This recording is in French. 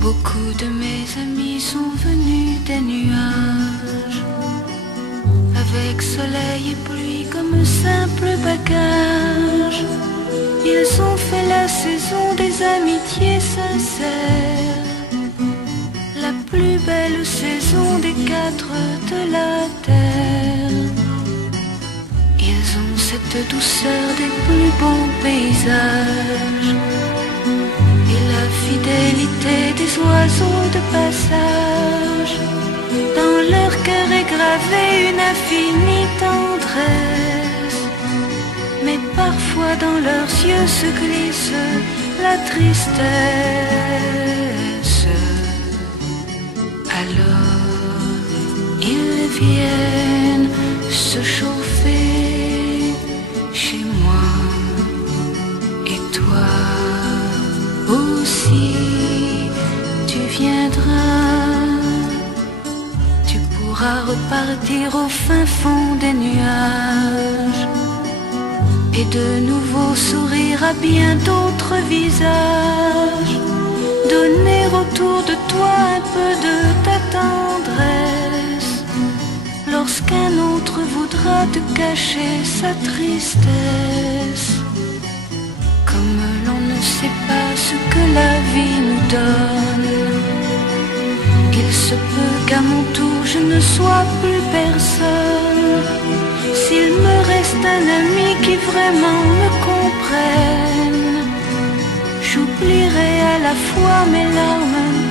Beaucoup de mes amis sont venus des nuages, avec soleil et pluie comme simple bagage. Ils ont fait la saison des amitiés sincères, la plus belle saison des quatre de la terre. Ils ont cette douceur des plus beaux paysages et la fidélité des oiseaux de passage. Dans leur cœur est gravée une infinie tendresse, mais parfois dans leurs yeux se glisse la tristesse. Alors ils viennent se chauffer chez moi, et toi aussi tu viendras. Tu pourras repartir au fin fond des nuages et de nouveau sourire à bien d'autres visages, donner autour de toi un peu de ta tendresse lorsqu'un autre voudra te cacher sa tristesse. Comme l'on ne sait pas ce que la vie nous donne, il se peut qu'à mon tour je ne sois plus personne. S'il me reste un ami qui vraiment me comprenne, j'oublierai à la fois mes larmes